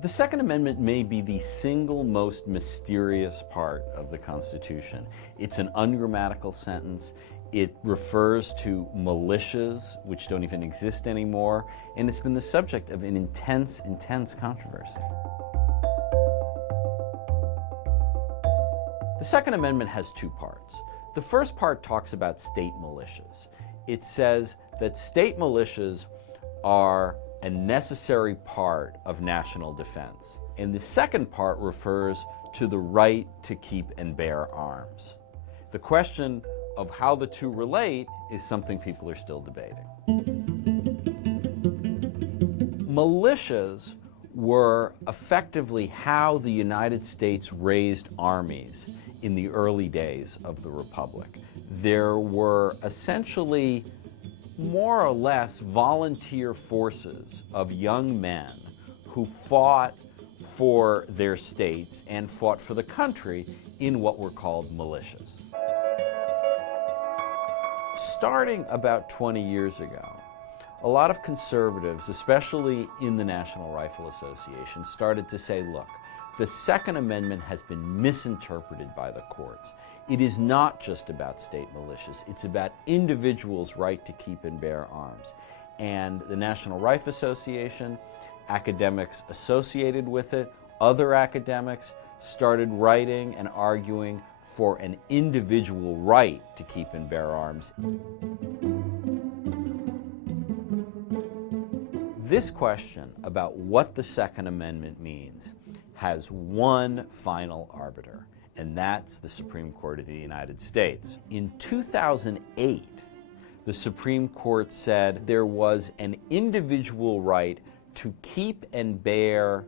The Second Amendment may be the single most mysterious part of the Constitution. It's an ungrammatical sentence. It refers to militias, which don't even exist anymore, and it's been the subject of an intense controversy. The Second Amendment has two parts. The first part talks about state militias. It says that state militias are a necessary part of national defense. And the second part refers to the right to keep and bear arms. The question of how the two relate is something people are still debating. Militias were effectively how the United States raised armies in the early days of the Republic. There were essentially more or less volunteer forces of young men who fought for their states and fought for the country in what were called militias. Starting about 20 years ago, a lot of conservatives, especially in the National Rifle Association, started to say, look, the Second Amendment has been misinterpreted by the courts. It is not just about state militias. It's about individuals' right to keep and bear arms. And the National Rifle Association, academics associated with it, other academics started writing and arguing for an individual right to keep and bear arms. This question about what the Second Amendment means has one final arbiter, and that's the Supreme Court of the United States. In 2008, the Supreme Court said there was an individual right to keep and bear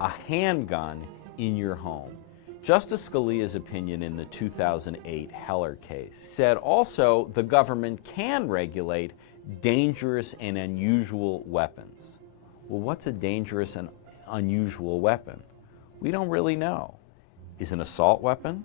a handgun in your home. Justice Scalia's opinion in the 2008 Heller case said also the government can regulate dangerous and unusual weapons. Well, what's a dangerous and unusual weapon? We don't really know. Is an assault weapon?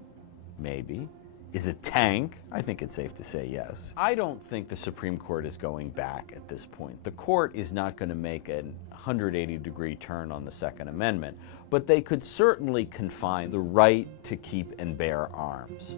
Maybe. Is it tank? I think it's safe to say yes. I don't think the Supreme Court is going back at this point. The court is not going to make a 180-degree turn on the Second Amendment, but they could certainly confine the right to keep and bear arms.